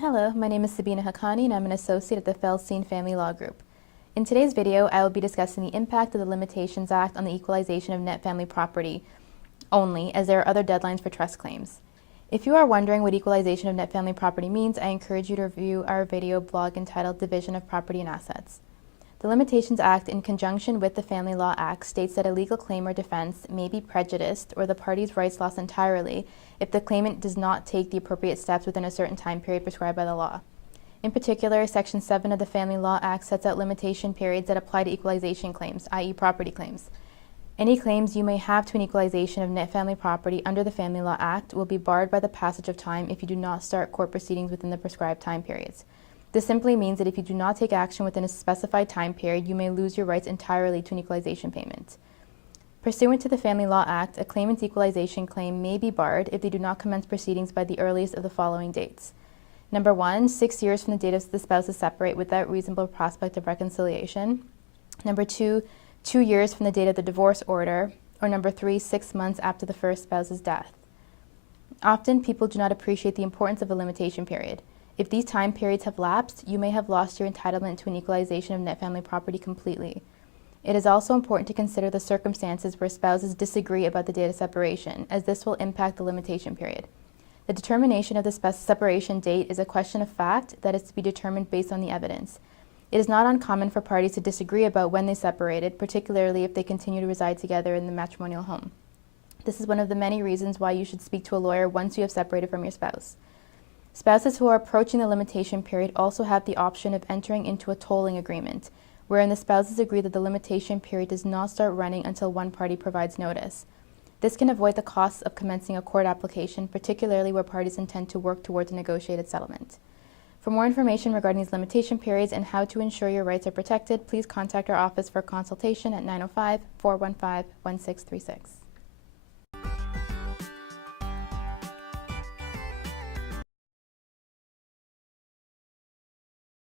Hello, my name is Sabina Haqqani and I'm an associate at the Feldstein Family Law Group. In today's video, I will be discussing the impact of the Limitations Act on the equalization of net family property only, as there are other deadlines for trust claims. If you are wondering what equalization of net family property means, I encourage you to review our video blog entitled Division of Property and Assets. The Limitations Act, in conjunction with the Family Law Act, states that a legal claim or defense may be prejudiced or the party's rights lost entirely if the claimant does not take the appropriate steps within a certain time period prescribed by the law. In particular, Section 7 of the Family Law Act sets out limitation periods that apply to equalization claims, i.e. property claims. Any claims you may have to an equalization of net family property under the Family Law Act will be barred by the passage of time if you do not start court proceedings within the prescribed time periods. This simply means that if you do not take action within a specified time period, you may lose your rights entirely to an equalization payment. Pursuant to the Family Law Act, a claimant's equalization claim may be barred if they do not commence proceedings by the earliest of the following dates. Number 1, 6 years from the date of the spouses separate without reasonable prospect of reconciliation. Number 2, 2 years from the date of the divorce order. Or number 3, 6 months after the first spouse's death. Often, people do not appreciate the importance of a limitation period. If these time periods have lapsed, you may have lost your entitlement to an equalization of net family property completely. It is also important to consider the circumstances where spouses disagree about the date of separation, as this will impact the limitation period. The determination of the separation date is a question of fact that is to be determined based on the evidence. It is not uncommon for parties to disagree about when they separated, particularly if they continue to reside together in the matrimonial home. This is one of the many reasons why you should speak to a lawyer once you have separated from your spouse. Spouses who are approaching the limitation period also have the option of entering into a tolling agreement, wherein the spouses agree that the limitation period does not start running until one party provides notice. This can avoid the costs of commencing a court application, particularly where parties intend to work towards a negotiated settlement. For more information regarding these limitation periods and how to ensure your rights are protected, please contact our office for a consultation at 905-415-1636.